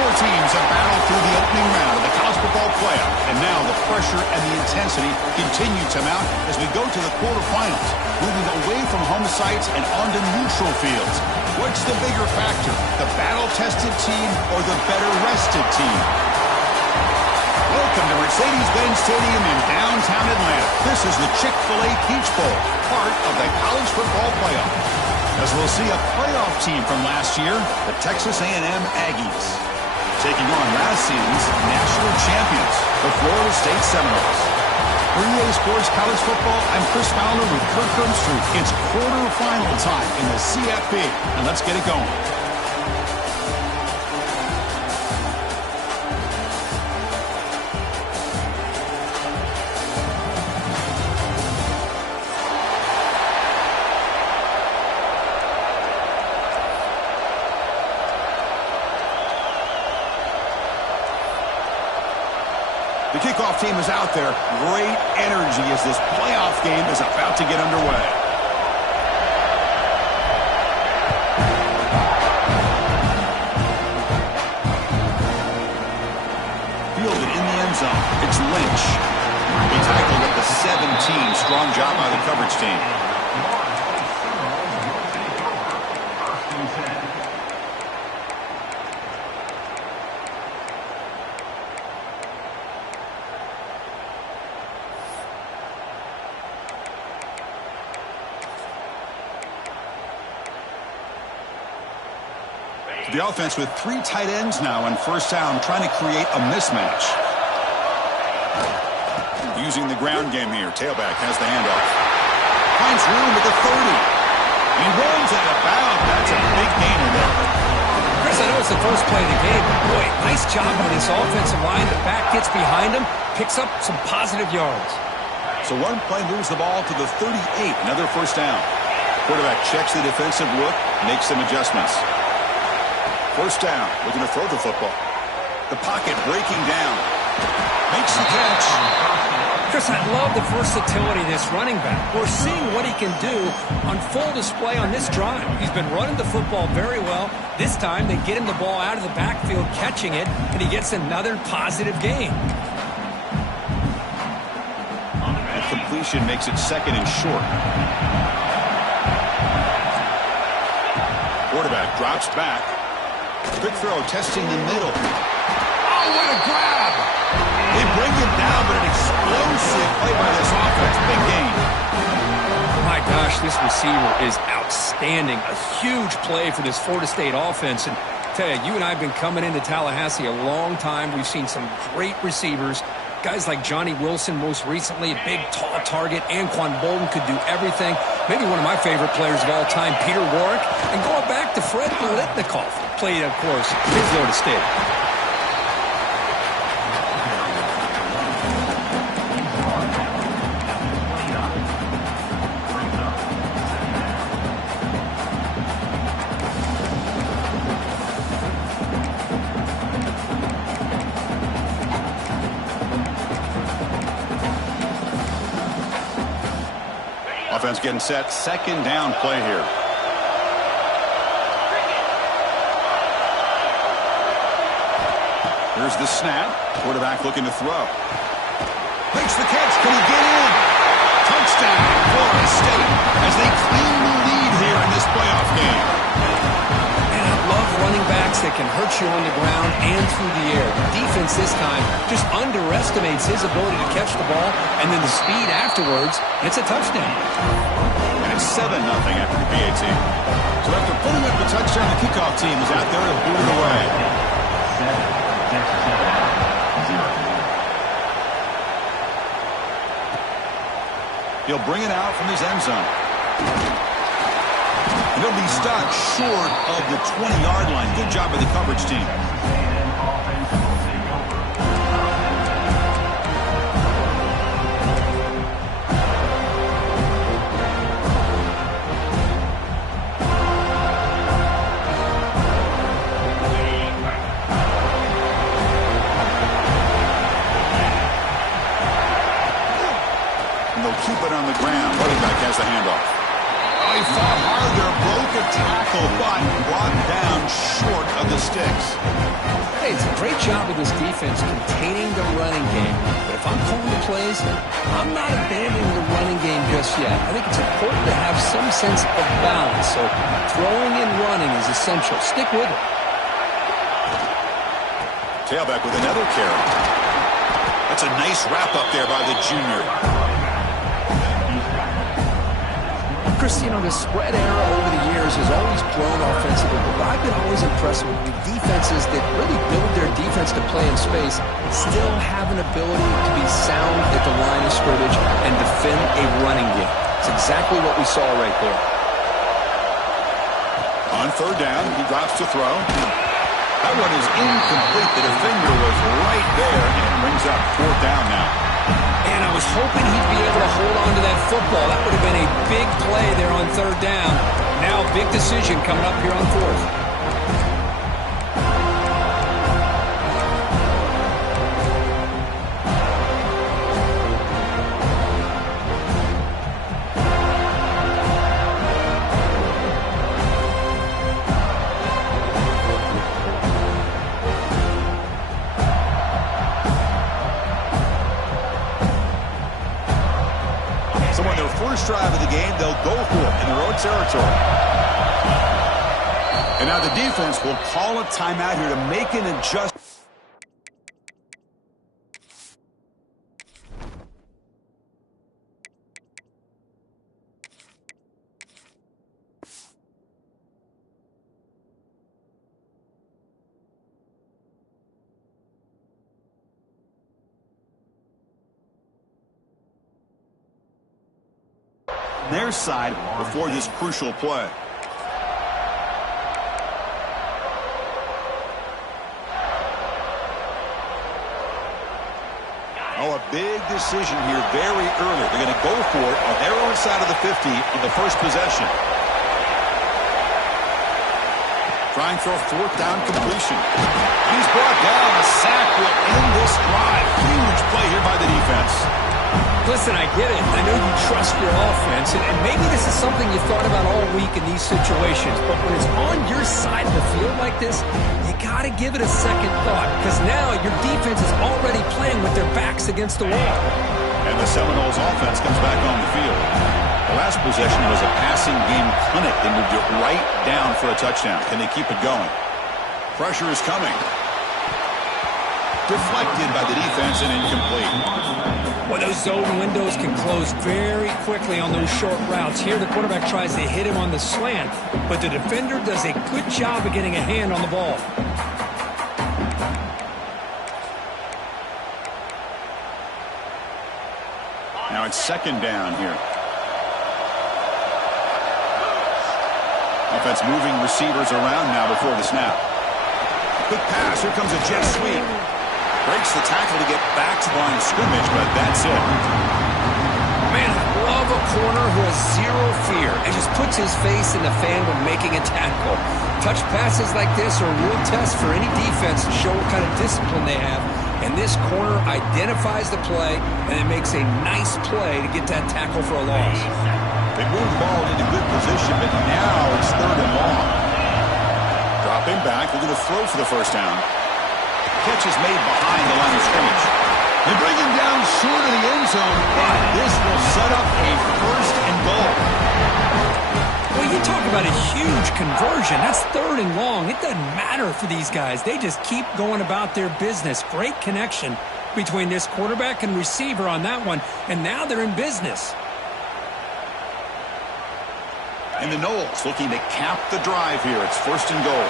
Four teams have battled through the opening round of the college football playoff, and now the pressure and the intensity continue to mount as we go to the quarterfinals, moving away from home sites and onto neutral fields. What's the bigger factor, the battle-tested team or the better-rested team? Welcome to Mercedes-Benz Stadium in downtown Atlanta. This is the Chick-fil-A Peach Bowl, part of the college football playoff. As we'll see a playoff team from last year, the Texas A&M Aggies, taking on last season's national champions, the Florida State Seminoles. For EA Sports College Football, I'm Chris Fowler with Kirk Herbstreit. It's quarterfinal time in the CFP, and let's get it going. The kickoff team is out there. Great energy as this playoff game is about to get underway. Fielded in the end zone. It's Lynch. He tackled at the 17. Strong job by the coverage team. The offense with three tight ends now on first down, trying to create a mismatch. Using the ground game here. Tailback has the handoff. Finds room at the 30. He runs out of bounds. That's a big gainer there. Chris, I know it's the first play of the game, but boy, nice job by this offensive line. The back gets behind him, picks up some positive yards. So one play moves the ball to the 38. Another first down. Quarterback checks the defensive look, makes some adjustments. First down, looking to throw the football. The pocket breaking down. Makes the catch. Chris, I love the versatility of this running back. We're seeing what he can do on full display on this drive. He's been running the football very well. This time, they get him the ball out of the backfield, catching it, and he gets another positive gain. That completion makes it second and short. Quarterback drops back. Quick throw, testing the middle. Oh, what a grab! They bring him down, but an explosive play by this offense. Big gain. My gosh, this receiver is outstanding. A huge play for this Florida State offense. And I tell you, you and I have been coming into Tallahassee a long time. We've seen some great receivers. Guys like Johnny Wilson, most recently, a big, tall target. Anquan Bolden could do everything. Maybe one of my favorite players of all time, Peter Warrick. And going back to Fred Biletnikoff, played, of course, at Florida State. Offense getting set. Second down play here. Here's the snap. Quarterback looking to throw. Makes the catch. Can he get in? Touchdown, Florida State, as they claim the lead here in this playoff game. And I love running backs that can hurt you on the ground and through the air. The defense this time just underestimates his ability to catch the ball, and then the speed afterwards, it's a touchdown. And it's 7-0 after the PAT. So after putting up the touchdown, the kickoff team is out there to boot it away. He'll bring it out from his end zone. And he'll be stopped short of the 20-yard line. Good job by the coverage team. Keep it on the ground. Running back has the handoff. Oh, he fought hard there, broke a tackle, but brought down short of the sticks. Hey, it's a great job of this defense containing the running game. But if I'm calling the plays, I'm not abandoning the running game just yet. I think it's important to have some sense of balance. So throwing and running is essential. Stick with it. Tailback with another carry. That's a nice wrap up there by the junior. Chris, you know, the spread era over the years has always grown offensively, but I've been always impressed with the defenses that really build their defense to play in space, still have an ability to be sound at the line of scrimmage and defend a running game. It's exactly what we saw right there. On third down, he drops to throw. That one is incomplete. The defender was right there, and it brings up fourth down now. And I was hoping he'd be able to hold on to that football. That would have been a big play there on third down. Now a big decision coming up here on fourth. So on their first drive of the game, they'll go for it in their own territory. And now the defense will call a timeout here to make an adjustment. Their side before this crucial play. Oh, a big decision here very early. They're going to go for it on their own side of the 50 on the first possession. Trying for a fourth down completion. He's brought down. A sack will end this drive. Huge play here by the defense. Listen, I get it. I know you trust your offense, and maybe this is something you thought about all week in these situations, but when it's on your side of the field like this, you got to give it a second thought, because now your defense is already playing with their backs against the wall. And the Seminoles offense comes back on the field. The last possession was a passing game clinic. They moved it right down for a touchdown. Can they keep it going? Pressure is coming. Deflected by the defense and incomplete. Well, those zone windows can close very quickly on those short routes. Here the quarterback tries to hit him on the slant, but the defender does a good job of getting a hand on the ball. Now it's second down here. Offense moving receivers around now before the snap. Quick pass. Here comes a jet sweep. Breaks the tackle to get back to the line of scrimmage, but that's it. Man, I love a corner who has zero fear and just puts his face in the fan when making a tackle. Touch passes like this are a real test for any defense to show what kind of discipline they have. And this corner identifies the play and it makes a nice play to get that tackle for a loss. They move the ball into good position, but now it's third and long. Dropping back, they're going to throw for the first down. Catch is made behind the line of scrimmage. They bring him down short of the end zone, but this will set up a first and goal. Well, you talk about a huge conversion. That's third and long. It doesn't matter for these guys. They just keep going about their business. Great connection between this quarterback and receiver on that one, and now they're in business. And the Noles looking to cap the drive here. It's first and goal.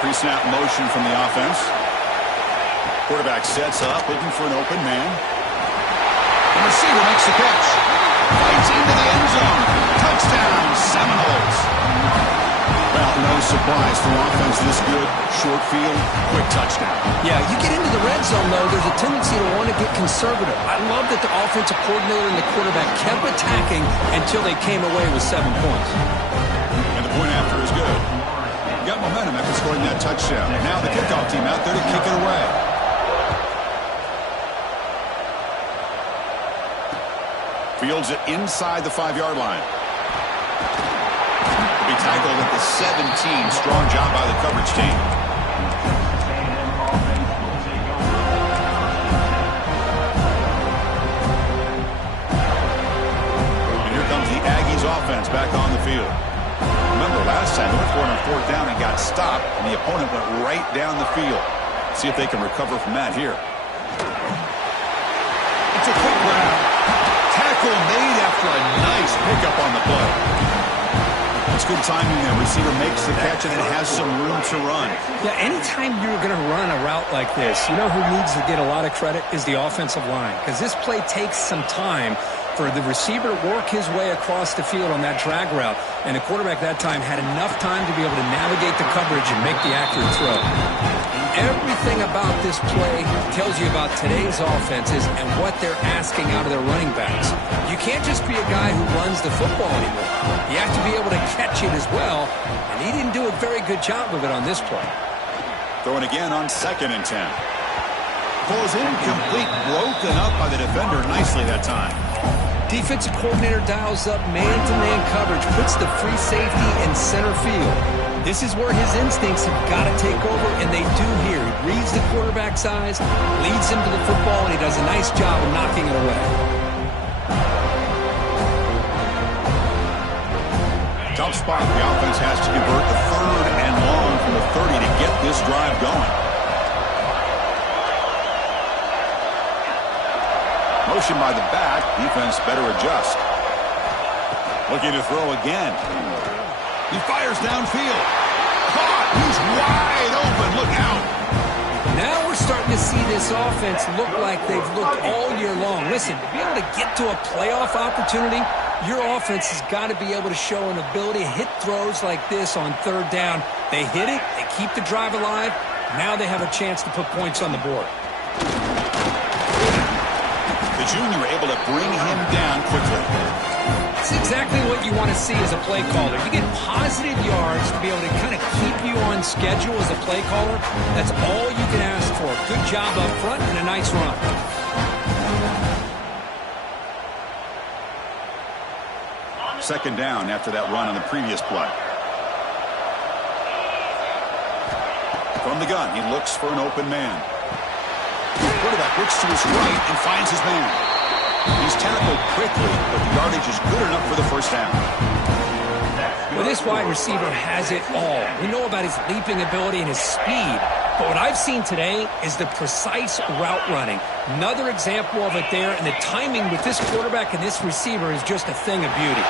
Pre-snap motion from the offense. Quarterback sets up, looking for an open man. The receiver makes the catch. Fights into the end zone. Touchdown, Seminoles. Well, no surprise for offense this good. Short field, quick touchdown. Yeah, you get into the red zone, though, there's a tendency to want to get conservative. I love that the offensive coordinator and the quarterback kept attacking until they came away with 7 points. And the point after is good. Got momentum after scoring that touchdown. Now the kickoff team out there to kick it away. Fields it inside the 5-yard line. Be He tackled at the 17. Strong job by the coverage team. And here comes the Aggies offense back on the field. Remember last time they went for it on fourth down and got stopped, and the opponent went right down the field. See if they can recover from that here. It's a quick grab. Tackle made after a nice pickup on the play. It's good timing there. Receiver makes the catch and it has some room to run. Yeah, anytime you're going to run a route like this, you know who needs to get a lot of credit is the offensive line, because this play takes some time for the receiver to work his way across the field on that drag route, and the quarterback that time had enough time to be able to navigate the coverage and make the accurate throw. Everything about this play tells you about today's offenses and what they're asking out of their running backs. You can't just be a guy who runs the football anymore. You have to be able to catch it as well, and he didn't do a very good job of it on this play. Throwing again on 2nd and 10. Pulls incomplete, broken up by the defender nicely that time. Defensive coordinator dials up man-to-man coverage, puts the free safety in center field. This is where his instincts have got to take over, and they do here. He reads the quarterback's eyes, leads him to the football, and he does a nice job of knocking it away. Tough spot. The offense has to convert the 3rd and long from the 30 to get this drive going. Motion by the back. Defense better adjust. Looking to throw again. He fires downfield. Caught. He's wide open. Look out. Now we're starting to see this offense look like they've looked all year long. Listen, to be able to get to a playoff opportunity, your offense has got to be able to show an ability to hit throws like this on 3rd down. They hit it. They keep the drive alive. Now they have a chance to put points on the board. The junior able to bring him down quickly. It's exactly what you want to see as a play caller. You get positive yards to be able to kind of keep you on schedule as a play caller. That's all you can ask for. Good job up front and a nice run. Second down after that run on the previous play. From the gun, he looks for an open man. Quarterback looks to his right and finds his man. He's tackled quickly, but the yardage is good enough for the first down. Well, this wide receiver has it all. We know about his leaping ability and his speed, but what I've seen today is the precise route running. Another example of it there, and the timing with this quarterback and this receiver is just a thing of beauty.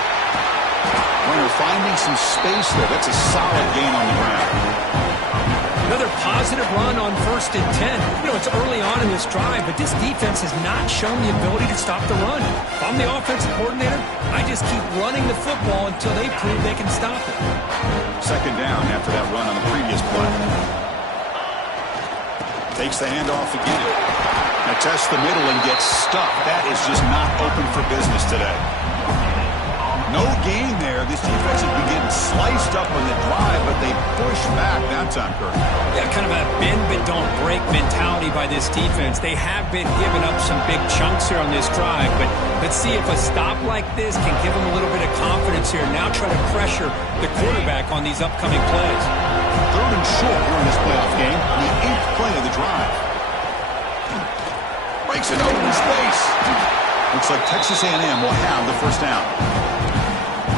Runner finding some space there. That's a solid gain on the ground. Another positive run on 1st and 10. You know, it's early on in this drive, but this defense has not shown the ability to stop the run. If I'm the offensive coordinator, I just keep running the football until they prove they can stop it. Second down after that run on the previous play. Takes the handoff again. Now tests the middle and gets stuck. That is just not open for business today. No gain there. This defense has been getting sliced up on the drive, but they push back that time, Kirk. Yeah, kind of a bend but don't break mentality by this defense. They have been giving up some big chunks here on this drive, but let's see if a stop like this can give them a little bit of confidence here. Now try to pressure the quarterback on these upcoming plays. 3rd and short here in this playoff game, the 8th play of the drive. Breaks it open in space. Looks like Texas A&M will have the first down.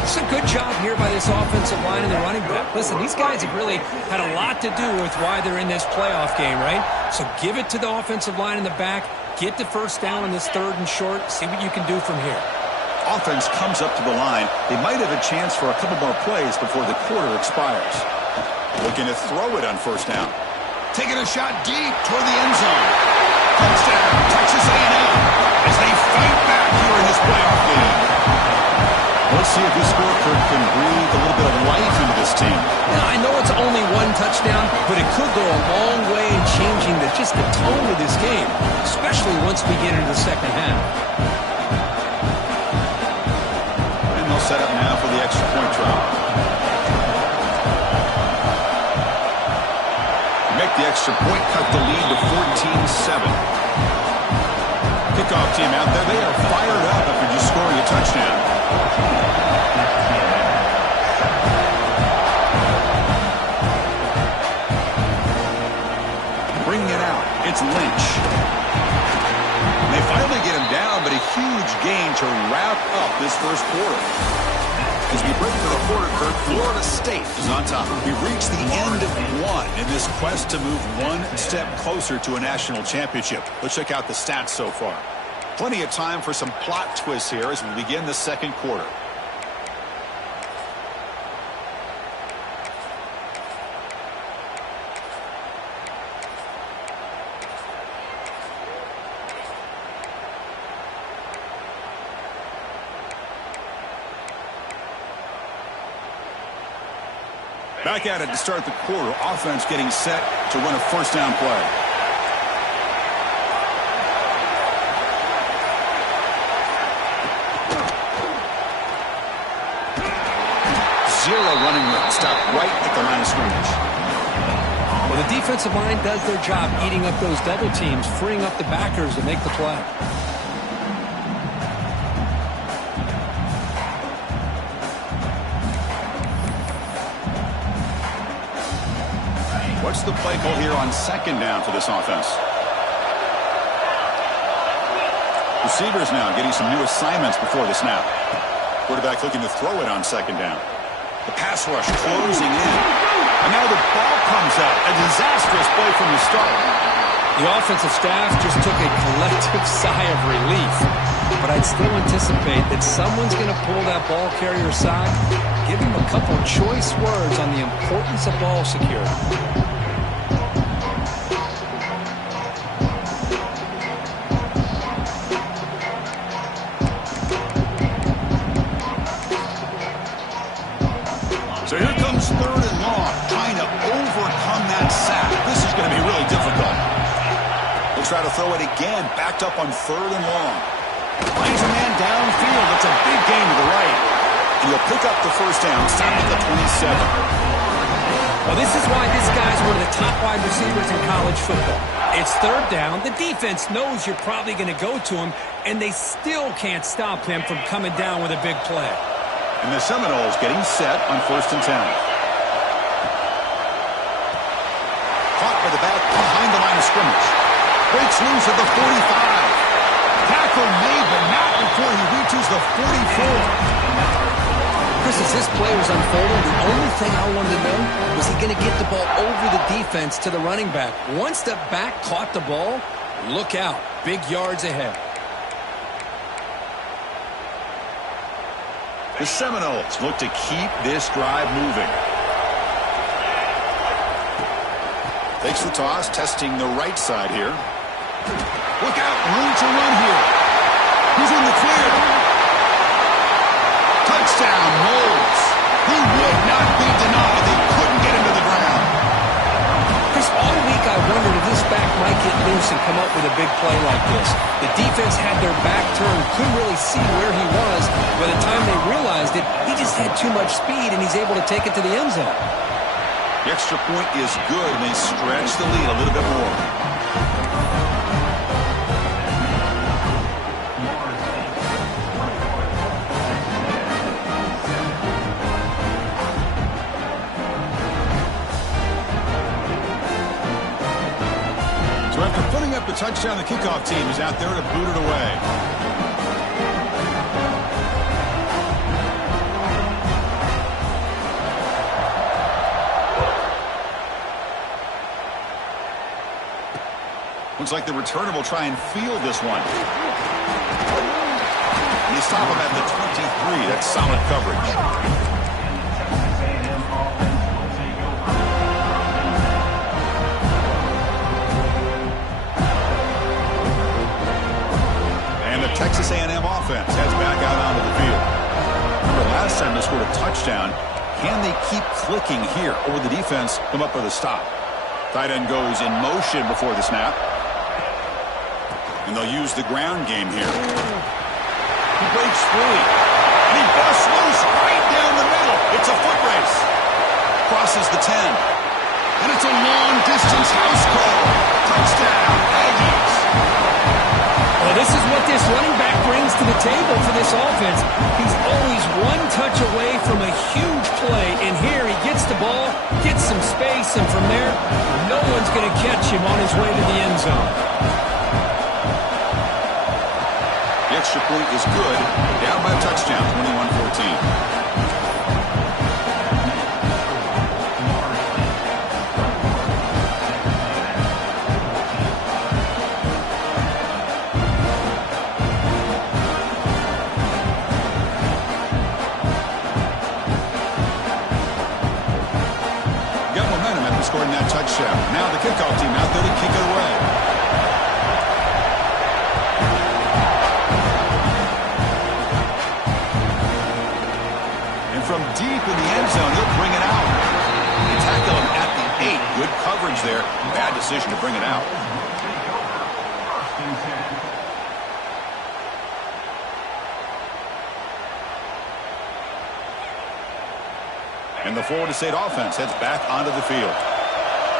It's a good job here by this offensive line and the running back. Listen, these guys have really had a lot to do with why they're in this playoff game, right? So give it to the offensive line in the back. Get the first down on this 3rd and short. See what you can do from here. Offense comes up to the line. They might have a chance for a couple more plays before the quarter expires. Looking to throw it on 1st down. Taking a shot deep toward the end zone. Touchdown, Texas A&M, as they fight back here in this playoff game. Let's see if this scorecard can breathe a little bit of life into this team. Now, I know it's only one touchdown, but it could go a long way in changing just the tone of this game, especially once we get into the second half. And they'll set up now for the extra point try. Make the extra point, cut the lead to 14-7. Kickoff team out there, they are fired up after just scoring a touchdown. up this first quarter. As we break for the quarter, Kirk, Florida State is on top. We've reached the end of one in this quest to move one step closer to a national championship. Let's check out the stats so far. Plenty of time for some plot twists here as we begin the second quarter. Back at it to start the quarter. Offense getting set to run a first down play. Zero running room. Stop right at the line of scrimmage. Well, the defensive line does their job eating up those double teams, freeing up the backers to make the play. What's the play call here on second down for this offense? Receivers now getting some new assignments before the snap. Quarterback looking to throw it on second down. The pass rush closing in. And now the ball comes out. A disastrous play from the start. The offensive staff just took a collective sigh of relief. But I'd still anticipate that someone's going to pull that ball carrier aside, give him a couple choice words on the importance of ball security. So here comes third and long, trying to overcome that sack. This is going to be really difficult. He'll try to throw it again, backed up on third and long. Finds a man downfield. It's a big gain to the right. And he'll pick up the first down, stop at the 27. Well, this is why this guy's one of the top wide receivers in college football. It's third down. The defense knows you're probably going to go to him, and they still can't stop him from coming down with a big play. And the Seminoles getting set on first and 10. Caught by the back behind the line of scrimmage. Breaks loose at the 45. Tackle made, but not before he reaches the 44. Chris, as this play was unfolding, the only thing I wanted to know was he going to get the ball over the defense to the running back. One step back, caught the ball. Look out. Big yards ahead. The Seminoles look to keep this drive moving. Takes the toss, testing the right side here. Look out, room to run here. Who's in the clear? Touchdown, Noles. He would not be denied. They couldn't get him to the ground. Chris, all week I wondered if this back might get loose and come up with a big play like this. The defense had their back turned, couldn't really see where he was. By the time they realized it, he just had too much speed, and he's able to take it to the end zone. The extra point is good, and they stretch the lead a little bit more. So after putting up the touchdown, the kickoff team is out there to boot it away. Looks like the returner will try and field this one. They stop him at the 23. That's solid coverage. And the Texas A&M offense heads back out onto the field. Remember last time they scored a touchdown. Can they keep clicking here, or will the defense come up with a stop? Tight end goes in motion before the snap. And they'll use the ground game here. He breaks free. And he busts loose right down the middle. It's a foot race. Crosses the 10. And it's a long-distance house call. Touchdown, Aggies. Well, this is what this running back brings to the table for this offense. He's always one touch away from a huge play. And here he gets the ball, gets some space, and from there, no one's going to catch him on his way to the end zone. extra point is good. Down by a touchdown, 21-14. Scoring that touchdown. Now the kickoff team out there to kick it away. And from deep in the end zone, he'll bring it out. They tackle him at the 8. Good coverage there. Bad decision to bring it out. And the Florida State offense heads back onto the field.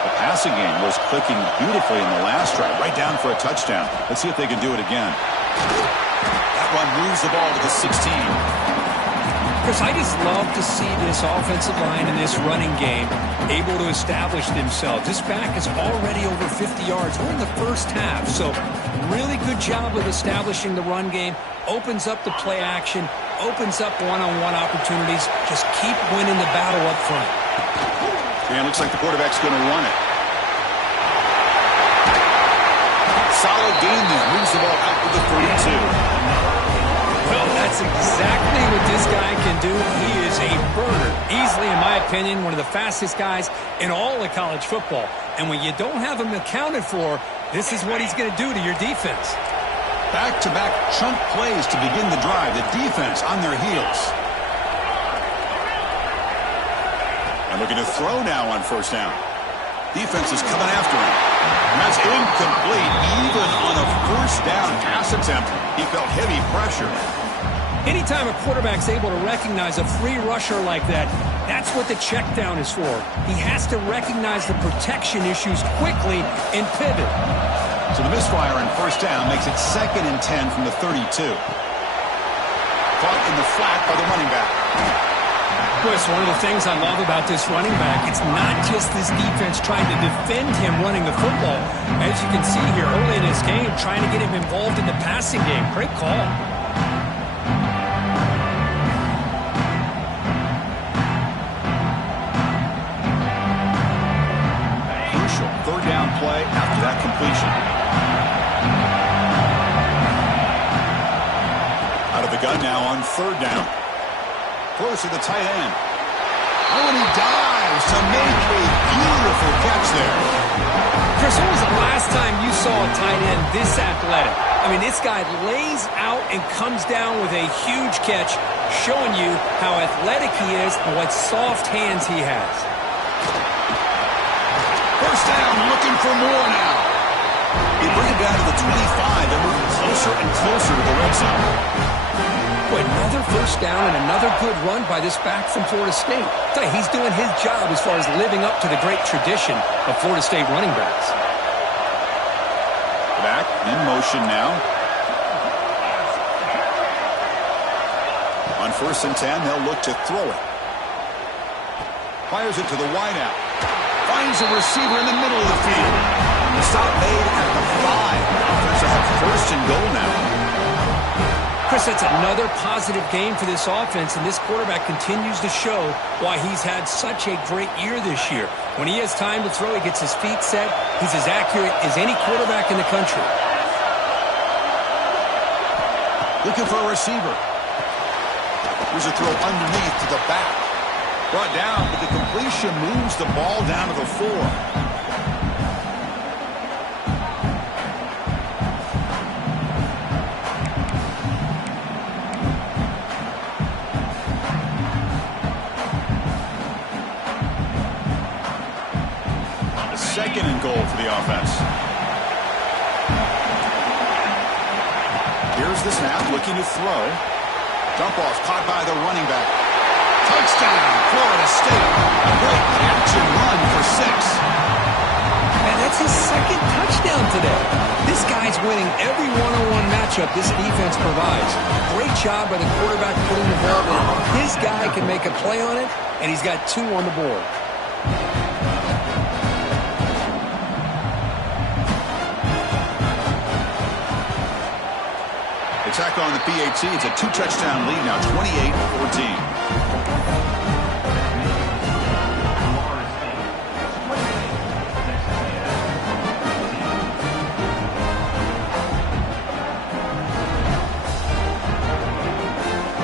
The passing game was clicking beautifully in the last drive, right down for a touchdown. Let's see if they can do it again. That one moves the ball to the 16. Chris, I just love to see this offensive line and this running game able to establish themselves. This back is already over 50 yards. We're in the first half, so really good job of establishing the run game. Opens up the play action, opens up one-on-one opportunities. Just keep winning the battle up front. Yeah, it looks like the quarterback's going to run it. Solid gain there. Moves the ball out to the 32. Well, that's exactly what this guy can do. He is a burner. Easily, in my opinion, one of the fastest guys in all of college football. And when you don't have him accounted for, this is what he's going to do to your defense. Back-to-back chunk plays to begin the drive. The defense on their heels. And looking to throw now on first down. Defense is coming after him. That's incomplete. Even on a first down pass attempt, he felt heavy pressure. Anytime a quarterback's able to recognize a free rusher like that, that's what the check down is for. He has to recognize the protection issues quickly and pivot. So the misfire on first down makes it 2nd and 10 from the 32. Caught in the flat by the running back. Chris, one of the things I love about this running back, it's not just this defense trying to defend him running the football. As you can see here early in this game, trying to get him involved in the passing game. Great call. Crucial third down play after that completion. Out of the gun now on third down. Close to the tight end. Oh, and he dives to make a beautiful catch there. Chris, when was the last time you saw a tight end this athletic? I mean, this guy lays out and comes down with a huge catch, showing you how athletic he is and what soft hands he has. First down, looking for more now. He brings it down to the 25 and moving closer and closer to the red zone. Boy, another first down and another good run by this back from Florida State. I tell you, he's doing his job as far as living up to the great tradition of Florida State running backs. Back in motion now. On 1st and 10, they'll look to throw it. Fires it to the wideout. Finds a receiver in the middle of the field. The stop made at the 5. The offense will have 1st and goal now. Chris, that's another positive game for this offense, and this quarterback continues to show why he's had such a great year this year. When he has time to throw, he gets his feet set. He's as accurate as any quarterback in the country. Looking for a receiver. Here's a throw underneath to the back. Brought down, but the completion moves the ball down to the 4. Second and goal for the offense. Here's the snap, looking to throw. Dump off, caught by the running back. Touchdown, Florida State. A great catch and run for 6. Man, that's his 2nd touchdown today. This guy's winning every one-on-one matchup this defense provides. Great job by the quarterback putting the ball in. His guy can make a play on it, and he's got 2 on the board. tackle on the PAT. It's a 2-touchdown lead now, 28-14.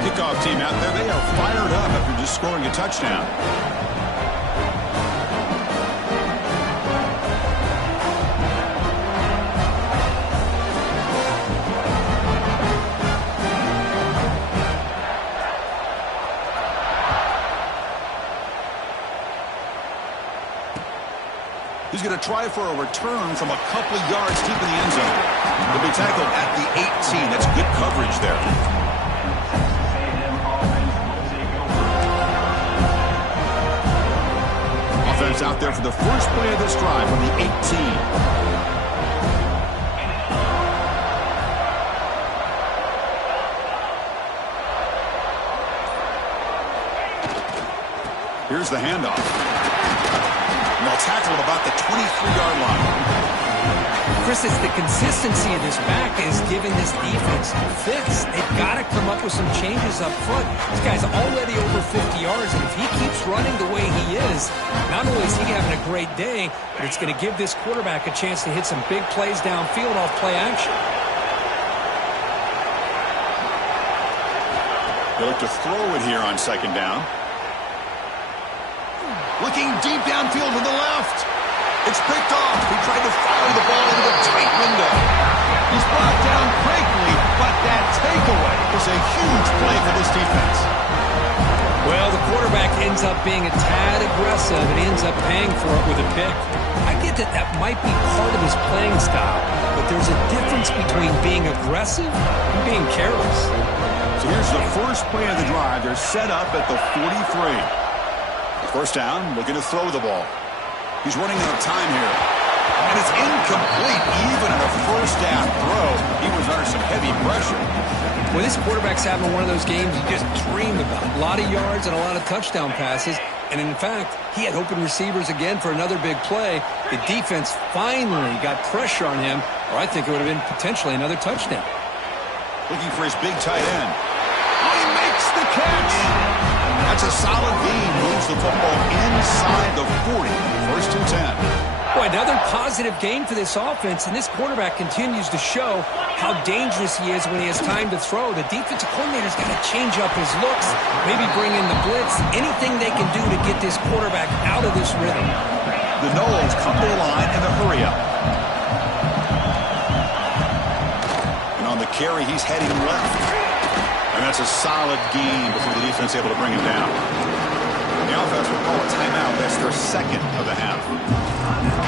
Kickoff team out there, they are fired up after just scoring a touchdown. He's going to try for a return from a couple of yards deep in the end zone. He'll be tackled at the 18. That's good coverage there. Offense out there for the first play of this drive on the 18. Here's the handoff. And they'll tackle at about the 23-yard line. Chris, it's the consistency of this back is giving this defense fits. They've got to come up with some changes up front. This guy's already over 50 yards, and if he keeps running the way he is, not only is he having a great day, but it's going to give this quarterback a chance to hit some big plays downfield off play action. They look to throw it here on second down. Looking deep downfield to the left. It's picked off. He tried to fire the ball into a tight window. He's brought down quickly, but that takeaway is a huge play for this defense. Well, the quarterback ends up being a tad aggressive, and he ends up paying for it with a pick. I get that that might be part of his playing style, but there's a difference between being aggressive and being careless. So here's the first play of the drive. They're set up at the 43. First down, looking to throw the ball. He's running out of time here. And it's incomplete, even in a first down throw. He was under some heavy pressure. Well, this quarterback's having one of those games you just dream about. A lot of yards and a lot of touchdown passes. And in fact, he had open receivers again for another big play. The defense finally got pressure on him, or I think it would have been potentially another touchdown. Looking for his big tight end. Oh, he makes the catch! That's a solid gain. Moves the football inside the 40. First and 10. Boy, another positive gain for this offense, and this quarterback continues to show how dangerous he is when he has time to throw. The defensive coordinator's got to change up his looks, maybe bring in the blitz, anything they can do to get this quarterback out of this rhythm. The Noles come to the line in a hurry up. And on the carry, he's heading left. And that's a solid gain before the defense able to bring him down. The offense will call a timeout. That's their second of the half.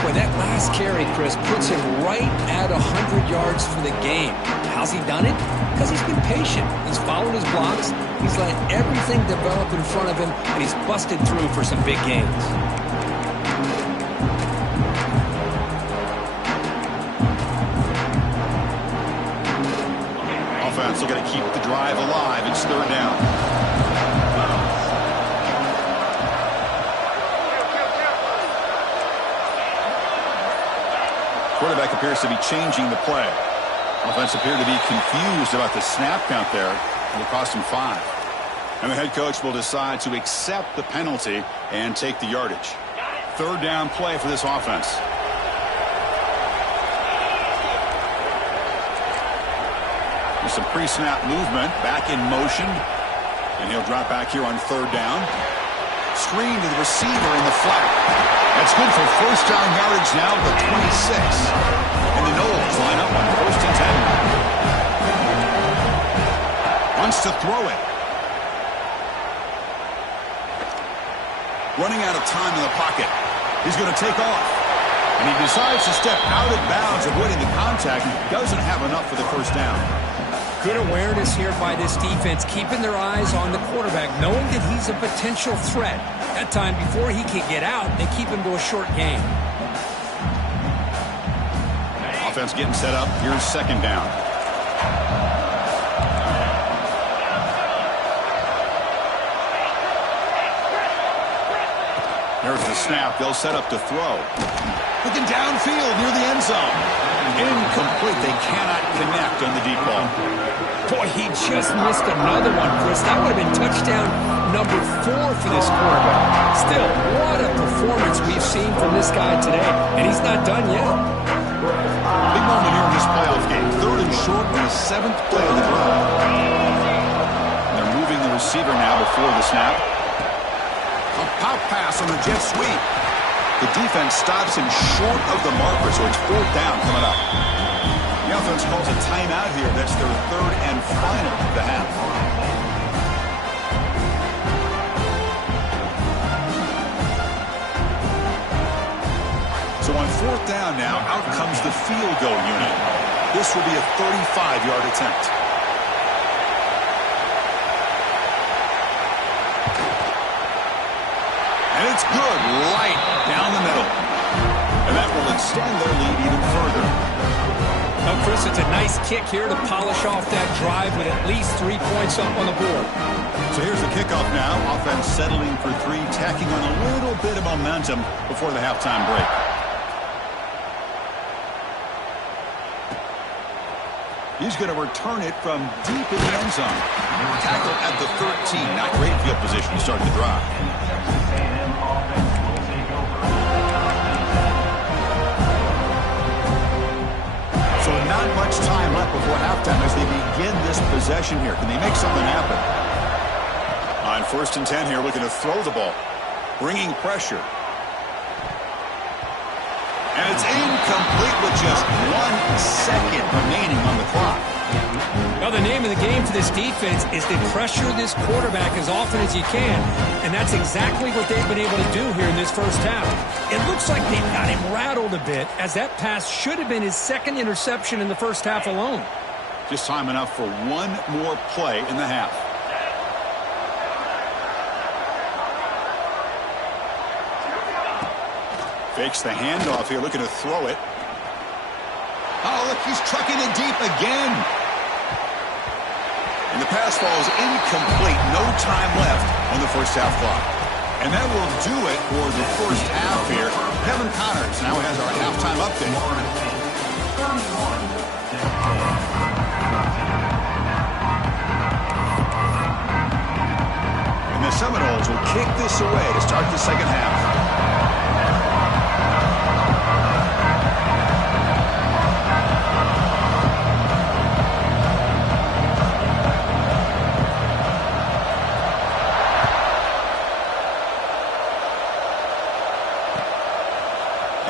Boy, that last carry, Chris, puts him right at 100 yards for the game. How's he done it? Because he's been patient. He's followed his blocks. He's let everything develop in front of him, and he's busted through for some big gains. Still got to keep the drive alive. It's third down. Quarterback appears to be changing the play. Offense appeared to be confused about the snap count there. It'll cost him 5. And the head coach will decide to accept the penalty and take the yardage. Third down play for this offense. Some pre-snap movement, back in motion, and he'll drop back here on third down. Screen to the receiver in the flat. That's good for first down yardage now to the 26. And the Noles line up on first and 10. Wants to throw it. Running out of time in the pocket. He's going to take off. And he decides to step out of bounds, avoiding the contact. He doesn't have enough for the first down. Good awareness here by this defense, keeping their eyes on the quarterback, knowing that he's a potential threat. That time, before he can get out, they keep him to a short gain. Offense getting set up. Here's second down. There's the snap. They'll set up to throw. Looking downfield near the end zone. Incomplete. They cannot connect on the deep ball. Boy, he just missed another one, Chris. That would have been touchdown number 4 for this quarterback. Still, what a performance we've seen from this guy today, and he's not done yet. Big moment here in this playoff game. 3rd and short on the 7th play of the drive. They're moving the receiver now before the snap. A pop pass on the jet sweep. The defense stops him short of the marker, so it's 4th down coming up. The offense calls a timeout here. That's their 3rd and final of the half. So on 4th down now, out comes the field goal unit. This will be a 35-yard attempt. And it's good, right down the middle. And that will extend their lead even further. Well, Chris, it's a nice kick here to polish off that drive with at least 3 points up on the board. So here's the kickoff now. Offense settling for 3, tacking on a little bit of momentum before the halftime break. He's going to return it from deep in the end zone. Tackle at the 13. Not great field position to start the drive. So not much time left before halftime as they begin this possession here. Can they make something happen? On 1st and 10 here, looking to throw the ball. Bringing pressure. And it's incomplete with just 1 second remaining on the clock. Now, the name of the game for this defense is to pressure this quarterback as often as you can, and that's exactly what they've been able to do here in this first half. It looks like they've got him rattled a bit, as that pass should have been his 2nd interception in the first half alone. Just time enough for 1 more play in the half. Fakes the handoff here, looking to throw it. Oh, look, he's trucking it deep again. And the pass falls incomplete. No time left on the first half clock. And that will do it for the first half here. Kevin Connors now has our halftime update. And the Seminoles will kick this away to start the second half.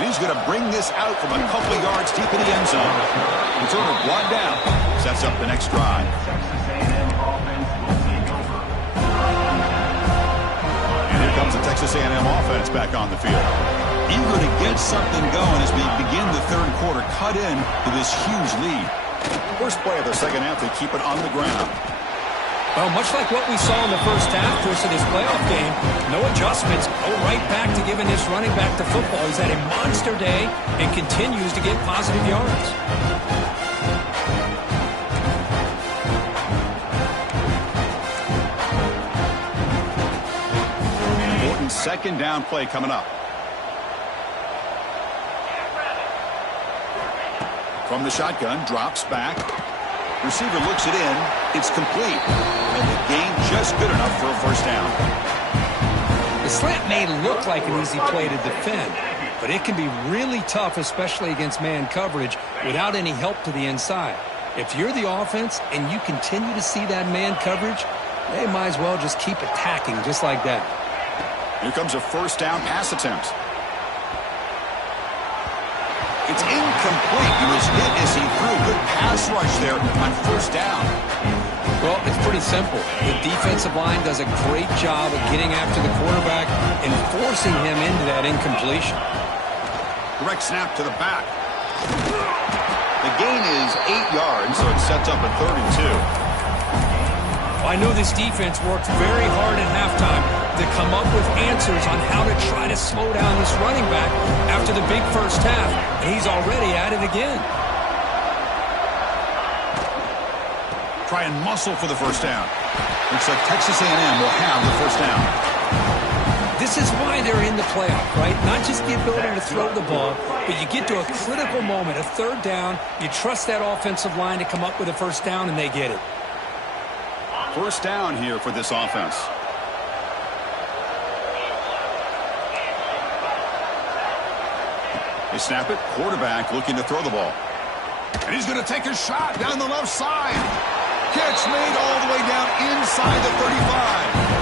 He's going to bring this out from a couple of yards deep in the end zone. Returner brought down. Sets up the next drive. And here comes the Texas A&M offense back on the field. Eager to get something going as we begin the 3rd quarter. Cut in to this huge lead. First play of the second half, they keep it on the ground. Well, much like what we saw in the first half, Chris, of this playoff game, no adjustments. Go right back to giving this running back to football. He's had a monster day and continues to get positive yards. Important 2nd down play coming up. From the shotgun, drops back. Receiver looks it in. It's complete. And the gain just good enough for a first down. The slant may look like an easy play to defend, but it can be really tough, especially against man coverage, without any help to the inside. If you're the offense and you continue to see that man coverage, they might as well just keep attacking just like that. Here comes a first down pass attempt. It's incomplete. He was hit as he threw. Good pass rush there on first down. Well, it's pretty simple. The defensive line does a great job of getting after the quarterback and forcing him into that incompletion. Direct snap to the back. The gain is 8 yards, so it sets up a 3rd and 2. I know this defense worked very hard at halftime to come up with answers on how to try to slow down this running back after the big first half. And he's already at it again. Try and muscle for the first down. Looks like Texas A&M will have the first down. This is why they're in the playoff, right? Not just the ability to throw the ball, but you get to a critical moment, a 3rd down, you trust that offensive line to come up with a first down, and they get it. First down here for this offense. They snap it. Quarterback looking to throw the ball. And he's going to take a shot down the left side. Catch made all the way down inside the 35.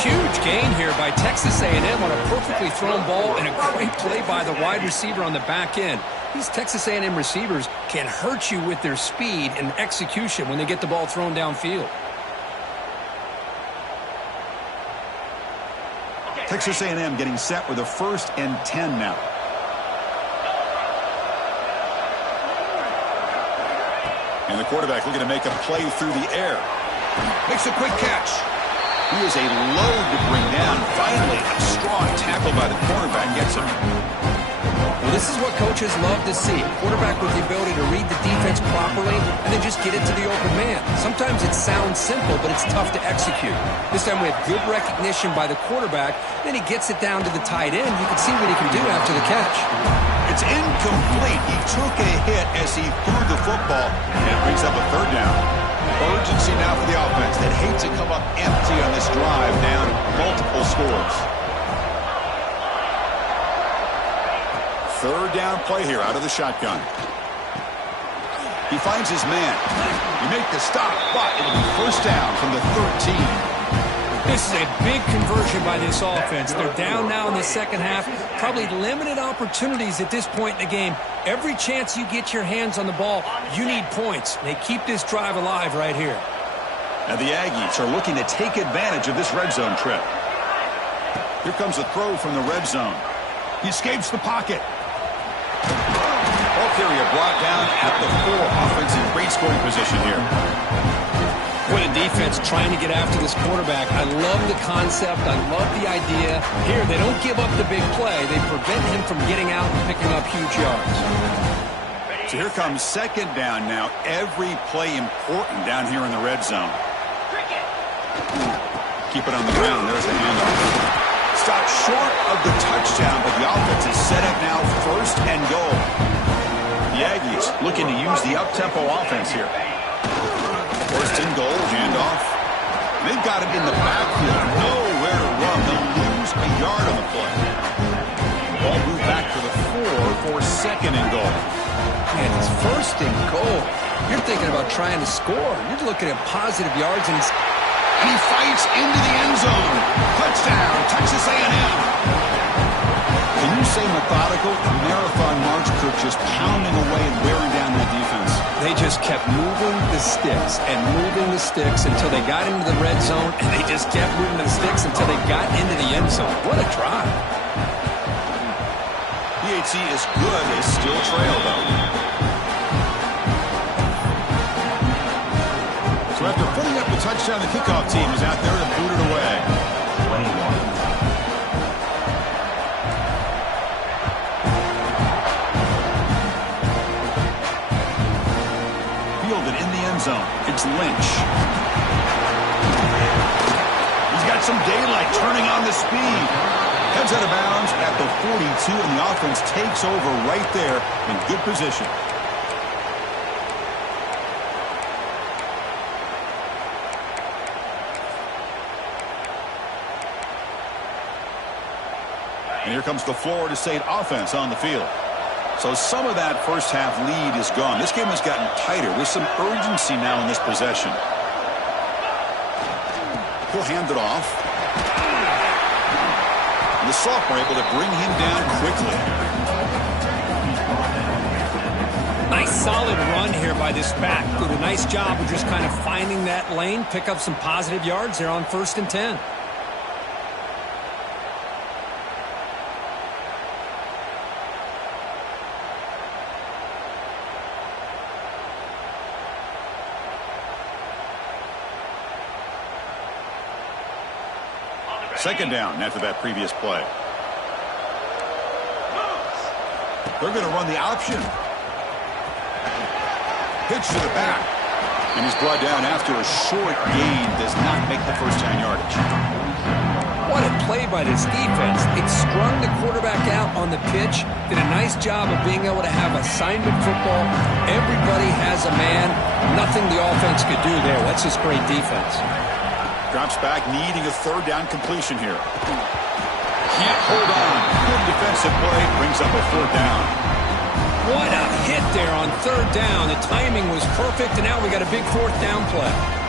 Huge gain here by Texas A&M on a perfectly thrown ball and a great play by the wide receiver on the back end. These Texas A&M receivers can hurt you with their speed and execution when they get the ball thrown downfield. Texas A&M getting set with a 1st and 10 now. And the quarterback looking to make a play through the air. Makes a quick catch. He is a load to bring down. Finally, a strong tackle by the quarterback gets him. Well, this is what coaches love to see. A quarterback with the ability to read the defense properly and then just get it to the open man. Sometimes it sounds simple, but it's tough to execute. This time we have good recognition by the quarterback. Then he gets it down to the tight end. You can see what he can do after the catch. It's incomplete. He took a hit as he threw the football, and it brings up a 3rd down. Urgency now for the offense that hate to come up empty on this drive, down multiple scores. 3rd down play here out of the shotgun. He finds his man. You make the stop, but it'll be 1st down from the 13. This is a big conversion by this offense. They're down now in the second half. Probably limited opportunities at this point in the game. Every chance you get your hands on the ball, you need points. They keep this drive alive right here. Now the Aggies are looking to take advantage of this red zone trip. Here comes a throw from the red zone. He escapes the pocket. Ball carrier brought down at the 4. Offense in great scoring position here. What a defense trying to get after this quarterback. I love the concept. I love the idea. Here, they don't give up the big play. They prevent him from getting out and picking up huge yards. So here comes 2nd down now. Every play important down here in the red zone. Keep it on the ground. There's the handoff. Stopped short of the touchdown, but the offense is set up now 1st and goal. The Aggies looking to use the up-tempo offense here. 1st and goal, handoff. They've got him in the backfield. Nowhere to run. They'll lose a yard on the play. Ball moved back to the 4 for 2nd and goal. Man, it's 1st and goal. You're thinking about trying to score. You're looking at positive yards, and he fights into the end zone. Touchdown, Texas A&M. Can you say methodical? A marathon march, Kirk, just pounding away and wearing down that defense. They just kept moving the sticks and moving the sticks until they got into the red zone, and they just kept moving the sticks until they got into the end zone. What a drive. PAT is good. They still trail, though. So after putting up the touchdown, the kickoff team is out there to boot it away. 21. Zone. It's Lynch. He's got some daylight turning on the speed. Heads out of bounds at the 42, and the offense takes over right there in good position. And here comes the Florida State offense on the field. So some of that first half lead is gone. This game has gotten tighter. There's some urgency now in this possession. He'll hand it off. And the sophomore able to bring him down quickly. Nice solid run here by this back. Did a nice job of just kind of finding that lane, pick up some positive yards there on 1st and 10. Second down after that previous play. They're going to run the option. Pitch to the back. And he's brought down after a short gain. Does not make the first down yardage. What a play by by this defense. It strung the quarterback out on the pitch, did a nice job of being able to have assignment football. Everybody has a man. Nothing the offense could do there. That's just great defense. Drops back, needing a third down completion here. Can't hold on. Good defensive play. Brings up a fourth down. What a hit there on third down. The timing was perfect, and now we got a big fourth down play.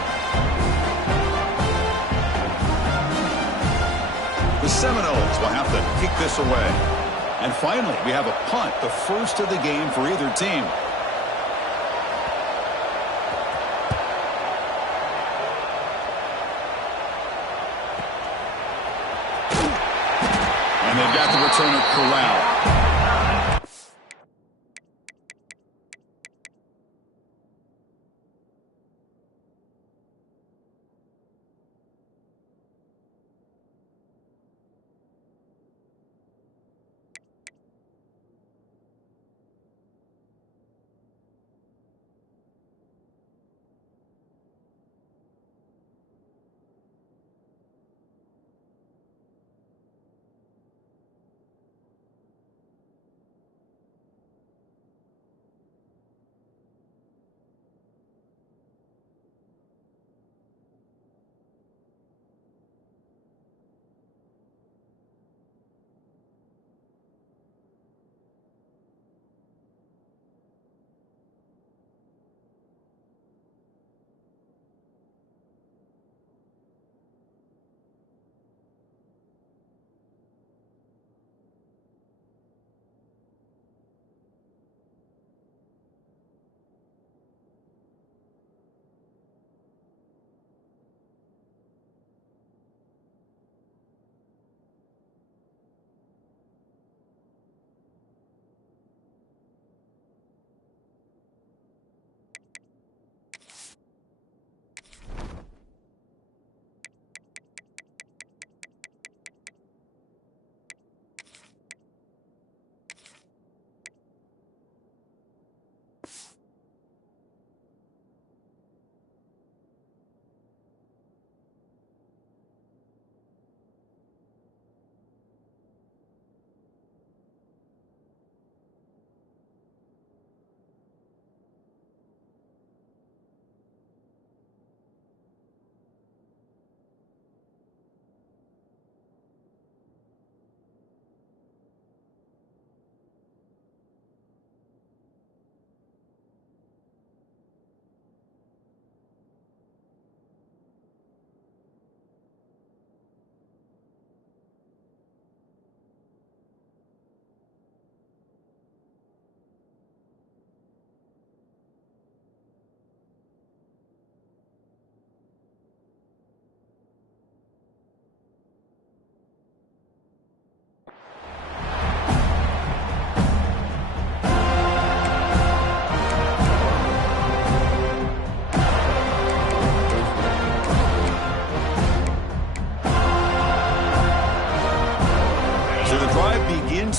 The Seminoles will have to kick this away. And finally, we have a punt, the first of the game for either team. And they've got the returner corralled.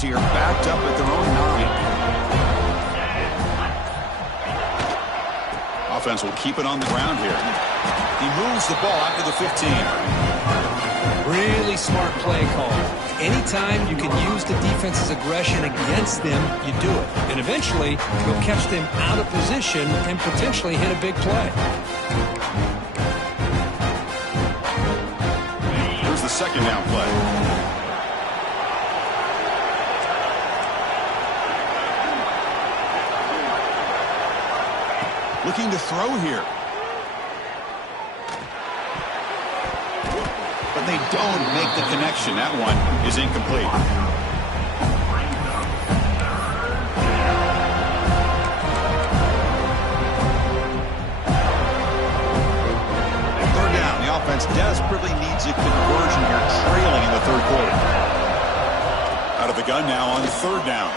Here, backed up at their own 9. Offense will keep it on the ground here. He moves the ball out to the 15. Really smart play call. Anytime you can use the defense's aggression against them, you do it. And eventually, you'll catch them out of position and potentially hit a big play. Here's the second down play. Looking to throw here. But they don't make the connection. That one is incomplete. Third down. The offense desperately needs a conversion here, trailing in the third quarter. Out of the gun now on third down.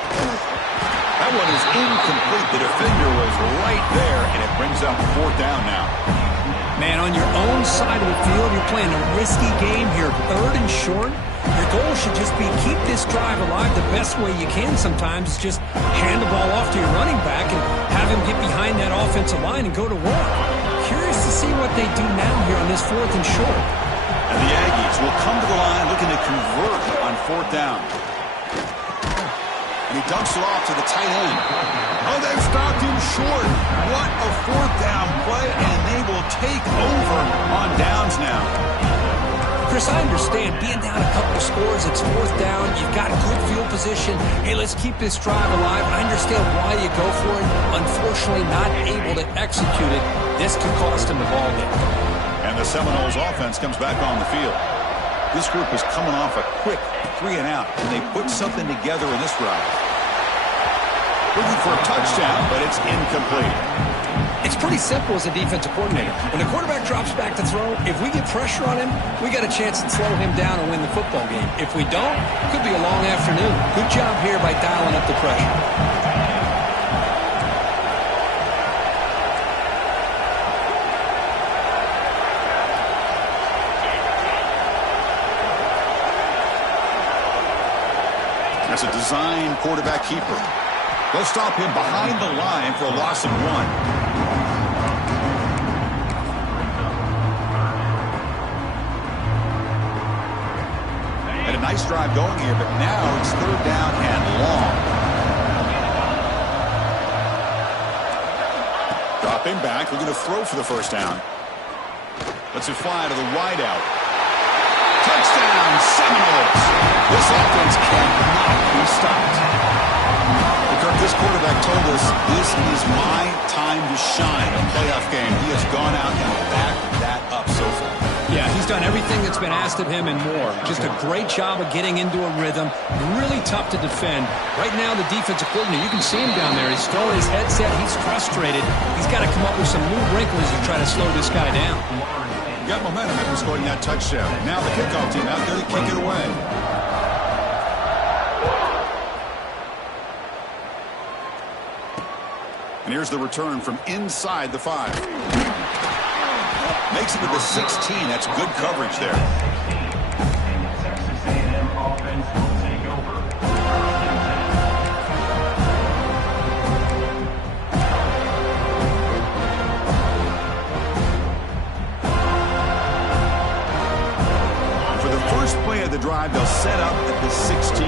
That one is incomplete. The defender was right there, and it brings up fourth down now. Man, on your own side of the field, you're playing a risky game here. Third and short. Your goal should just be keep this drive alive the best way you can sometimes. Is just hand the ball off to your running back and have him get behind that offensive line and go to work. Curious to see what they do now here on this fourth and short. And the Aggies will come to the line looking to convert on 4th down. And he dumps it off to the tight end. Oh, they've stopped him short. What a 4th down play, and they will take over on downs now. Chris, I understand being down a couple of scores, it's 4th down, you've got good field position. Hey, let's keep this drive alive. I understand why you go for it. Unfortunately, not able to execute it. This could cost him the ball game. And the Seminoles offense comes back on the field. This group is coming off a quick 3 and out, and they put something together in this drive. Looking for a touchdown, but it's incomplete. It's pretty simple as a defensive coordinator. When the quarterback drops back to throw, if we get pressure on him, we got a chance to slow him down and win the football game. If we don't, it could be a long afternoon. Good job here by dialing up the pressure. That's a design quarterback keeper. They'll stop him behind the line for a loss of 1. And a nice drive going here, but now it's 3rd down and long. Dropping back, looking to throw for the 1st down. Lets it fly to the wideout. Touchdown, Seminoles! This offense cannot be stopped. Kirk, this quarterback told us this is my time to shine. A playoff game. He has gone out and backed that up so far. Yeah, he's done everything that's been asked of him and more. Just a great job of getting into a rhythm. Really tough to defend. Right now, the defensive coordinator, you can see him down there. He's throwing his headset. He's frustrated. He's got to come up with some new wrinkles to try to slow this guy down. Got momentum after scoring that touchdown. Now the kickoff team out there to kick it away. And here's the return from inside the 5. Makes it to the 16. That's good coverage there. And for the first play of the drive, they'll set up at the 16.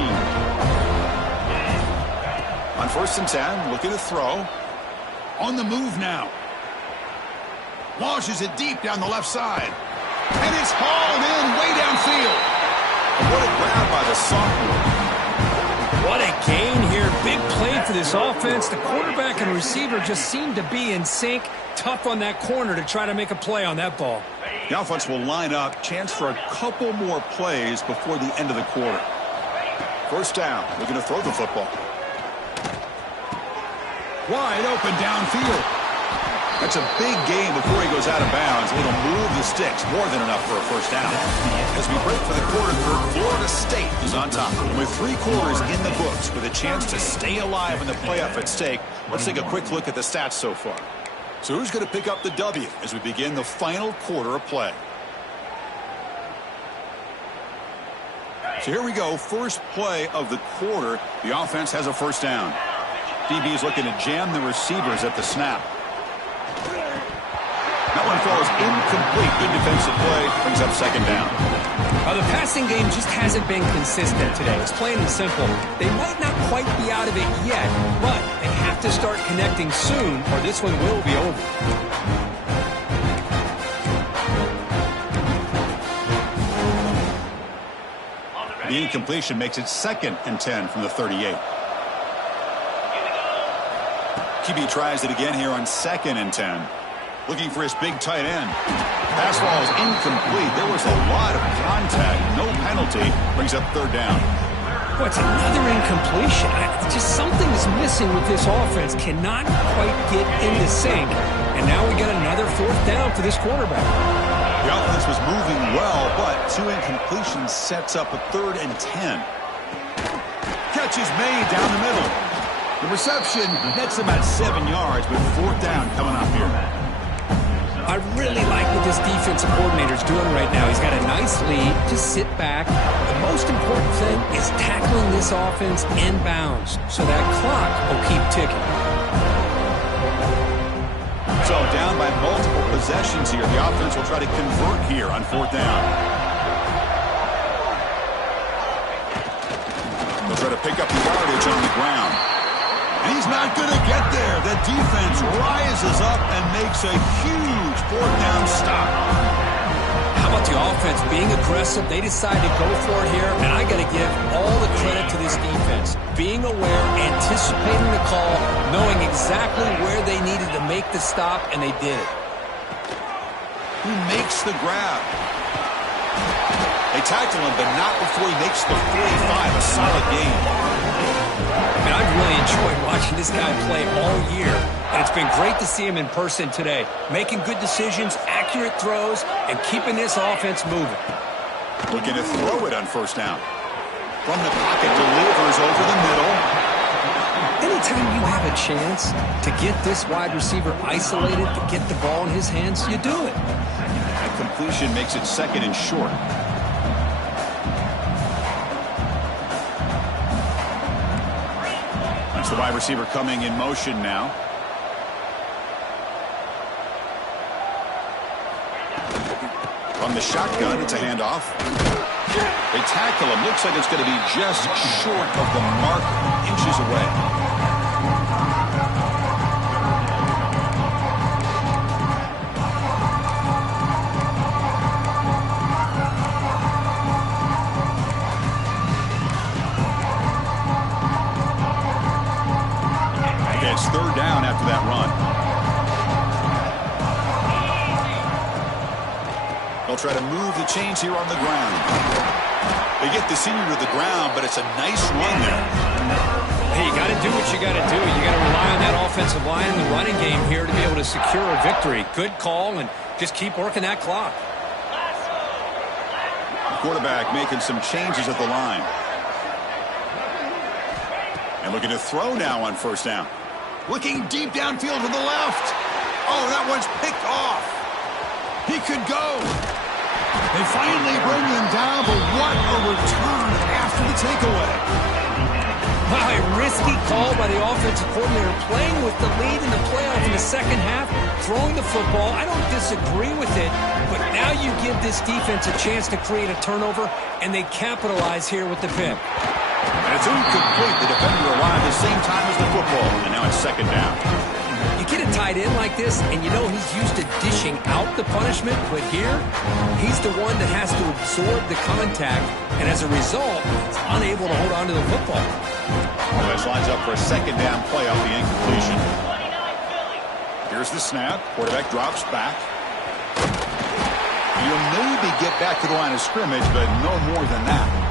On 1st and 10, looking to throw. On the move now. Launches it deep down the left side. And it's hauled in way downfield. What a grab by the sophomore. What a gain here. Big play for this offense. The quarterback and receiver just seem to be in sync. Tough on that corner to try to make a play on that ball. The offense will line up. Chance for a couple more plays before the end of the quarter. 1st down. Looking to throw the football. Wide open downfield. That's a big gain before he goes out of bounds. It'll move the sticks. More than enough for a 1st down. As we break for the quarter, Florida State is on top. With 3 quarters in the books, with a chance to stay alive in the playoff at stake, let's take a quick look at the stats so far. So who's going to pick up the W as we begin the final quarter of play? So here we go. First play of the quarter. The offense has a 1st down. DB is looking to jam the receivers at the snap. That one falls incomplete. Good defensive play. Brings up 2nd down. The passing game just hasn't been consistent today. It's plain and simple. They might not quite be out of it yet, but they have to start connecting soon or this one will be over. The incompletion makes it 2nd and 10 from the 38. QB tries it again here on 2nd and 10. Looking for his big tight end. Pass ball is incomplete. There was a lot of contact. No penalty. Brings up 3rd down. Boy, it's another incompletion. Just something is missing with this offense. Cannot quite get into sync. And now we got another 4th down for this quarterback. The offense was moving well, but 2 incompletions sets up a 3rd and 10. Catch is made down the middle. The reception nets him at 7 yards, but 4th down coming up here. I really like what this defensive coordinator is doing right now. He's got a nice lead. Just sit back. The most important thing is tackling this offense inbounds so that clock will keep ticking. So down by multiple possessions here. The offense will try to convert here on 4th down. He'll try to pick up the yardage on the ground. And he's not going to get there. The defense rises up and makes a huge fourth down stop. How about the offense being aggressive? They decided to go for it here, and I got to give all the credit to this defense. Being aware, anticipating the call, knowing exactly where they needed to make the stop, and they did it. He makes the grab. They tackle him, but not before he makes the 45, a solid gain. And I've really enjoyed watching this guy play all year, and it's been great to see him in person today, making good decisions, accurate throws, and keeping this offense moving. Looking to throw it on first down. From the pocket, delivers over the middle. Anytime you have a chance to get this wide receiver isolated, to get the ball in his hands, you do it. That completion makes it second and short. That's the wide receiver coming in motion now. From the shotgun, it's a handoff. They tackle him. Looks like it's going to be just short of the mark, inches away. It's third down after that run. They'll try to move the chains here on the ground. They get the senior to the ground, but it's a nice run there. Hey, you got to do what you got to do. You got to rely on that offensive line and the running game here to be able to secure a victory. Good call, and just keep working that clock. The quarterback making some changes at the line. And looking to throw now on first down. Looking deep downfield to the left. Oh, that one's picked off. He could go. They finally bring him down, but what a return after the takeaway. Wow, a risky call by the offensive coordinator, playing with the lead in the playoff in the second half, throwing the football. I don't disagree with it, but now you give this defense a chance to create a turnover, and they capitalize here with the pick. And it's incomplete. The defender arrived at the same time as the football, and now it's second down. You get a tight end like this, and you know he's used to dishing out the punishment, but here, he's the one that has to absorb the contact, and as a result, he's unable to hold on to the football. Well, this lines up for a second down play off the incompletion. Here's the snap. Quarterback drops back. You'll maybe get back to the line of scrimmage, but no more than that.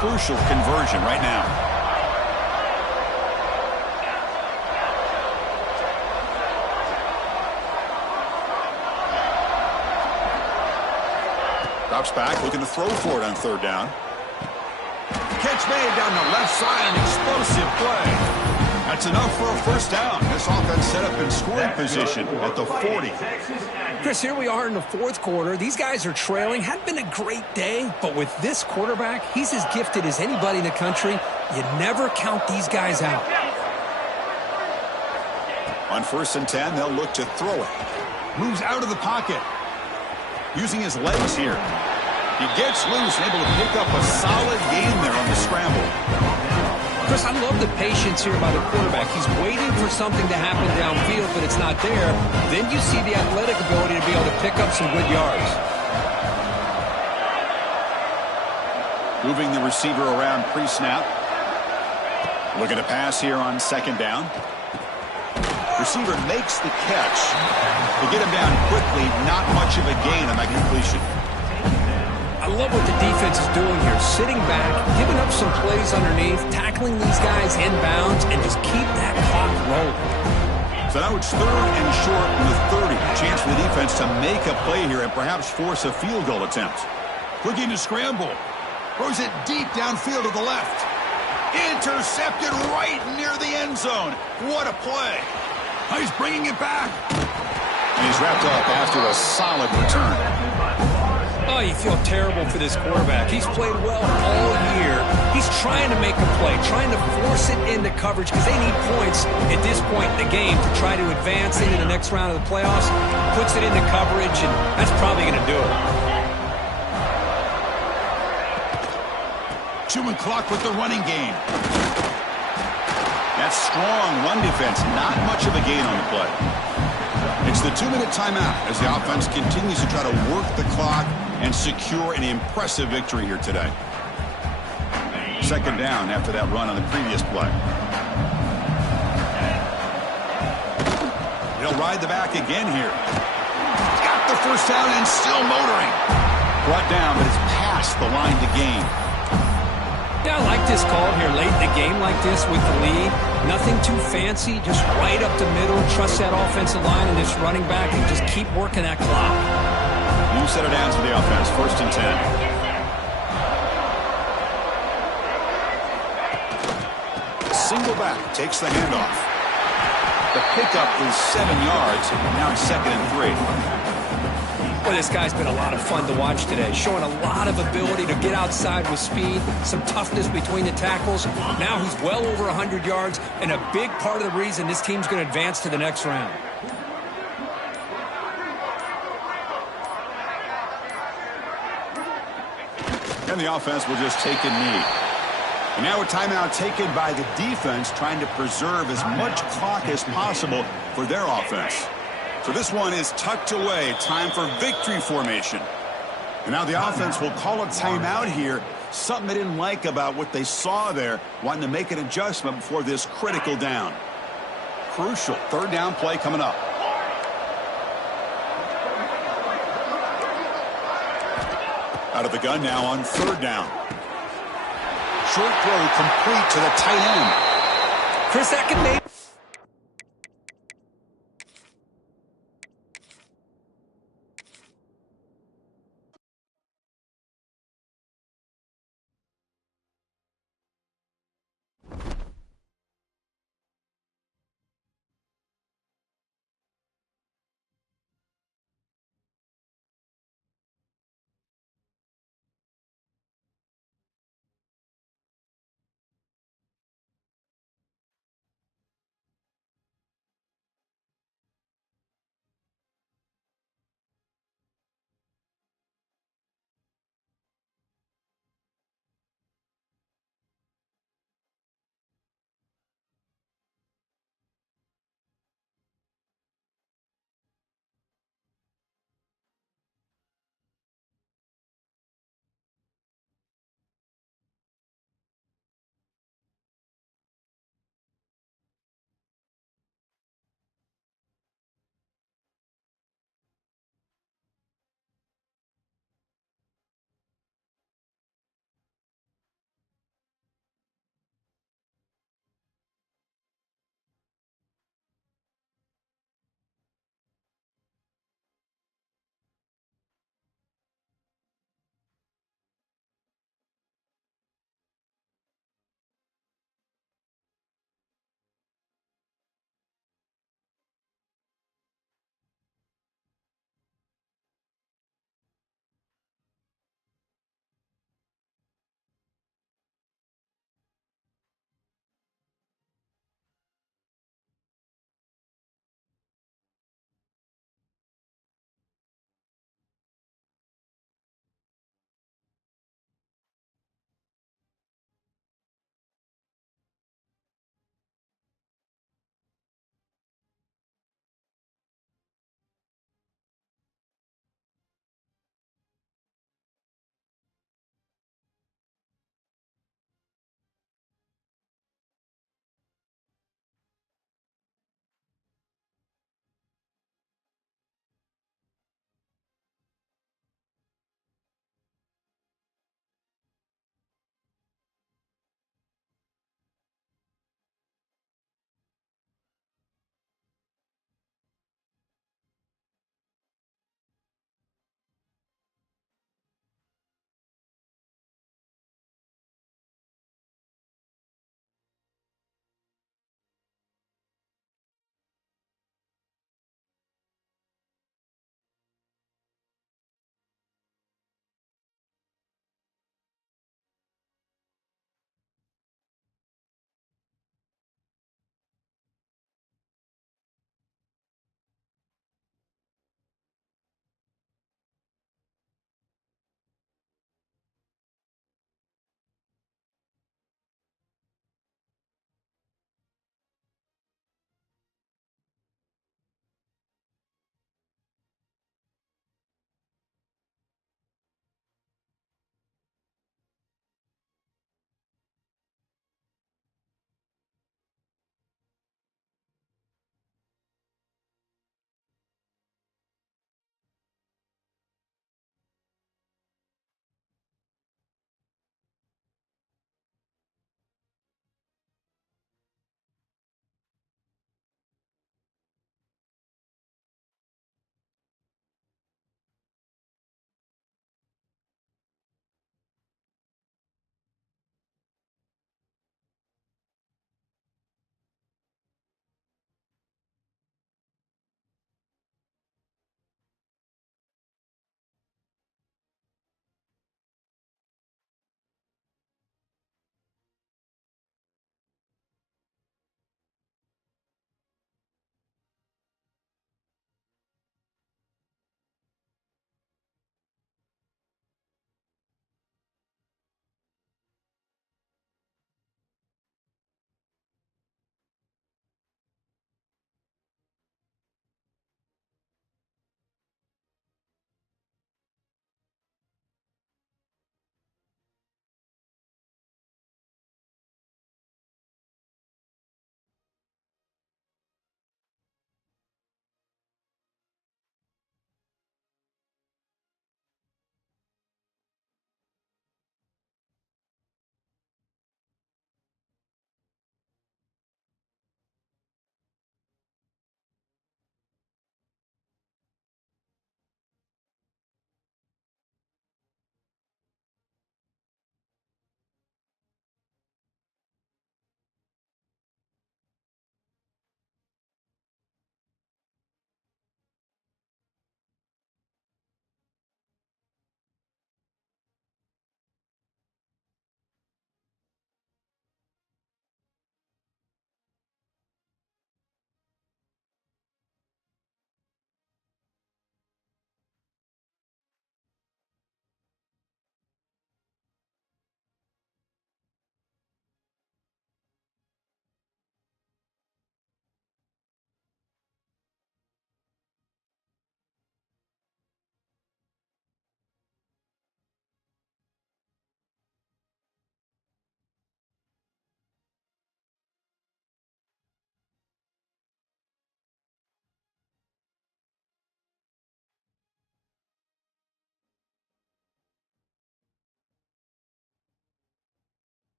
Crucial conversion right now. Drops back, looking to throw for it on third down. Catch made down the left side, an explosive play. That's enough for a first down. This offense set up in scoring position at the 40. Chris, here we are in the fourth quarter. These guys are trailing. Hadn't been a great day, but with this quarterback, he's as gifted as anybody in the country. You never count these guys out. On 1st and 10, they'll look to throw it. Moves out of the pocket. Using his legs here. He gets loose, able to pick up a solid gain there on the scramble. Chris, I love the patience here by the quarterback. He's waiting for something to happen downfield, but it's not there. Then you see the athletic ability to be able to pick up some good yards. Moving the receiver around pre-snap. Looking to pass here on second down. Receiver makes the catch. To get him down quickly, not much of a gain on that completion. I love what the defense is doing here. Sitting back, giving up some plays underneath, tackling these guys inbounds, and just keep that clock rolling. So now it's third and short from the 30. Chance for the defense to make a play here and perhaps force a field goal attempt. Looking to scramble. Throws it deep downfield to the left. Intercepted right near the end zone. What a play. He's bringing it back. And he's wrapped up after a solid return. Oh, you feel terrible for this quarterback. He's played well all year. He's trying to make a play, trying to force it into coverage because they need points at this point in the game to try to advance into the next round of the playoffs. Puts it into coverage, and that's probably going to do it. Chewing clock with the running game. That's strong run defense. Not much of a gain on the play. It's the 2-minute timeout as the offense continues to try to work the clock and secure an impressive victory here today. Second down after that run on the previous play. He'll ride the back again here. Got the first down and still motoring. Brought down, but it's past the line to gain. Yeah, I like this call here late in the game like this with the lead. Nothing too fancy, just right up the middle. Trust that offensive line and this running back and just keep working that clock. New set of downs for the offense, 1st and 10. Single back takes the handoff. The pickup is 7 yards. Now it's 2nd and 3. Well, this guy's been a lot of fun to watch today, showing a lot of ability to get outside with speed, some toughness between the tackles. Now he's well over 100 yards, and a big part of the reason this team's going to advance to the next round. And the offense will just take a knee. And now a timeout taken by the defense, trying to preserve as much clock as possible for their offense. So this one is tucked away. Time for victory formation. And now the offense will call a timeout here. Something they didn't like about what they saw there. Wanting to make an adjustment before this critical down. Crucial 3rd down play coming up. Out of the gun now on 3rd down. Short throw complete to the tight end. Chris, that can make...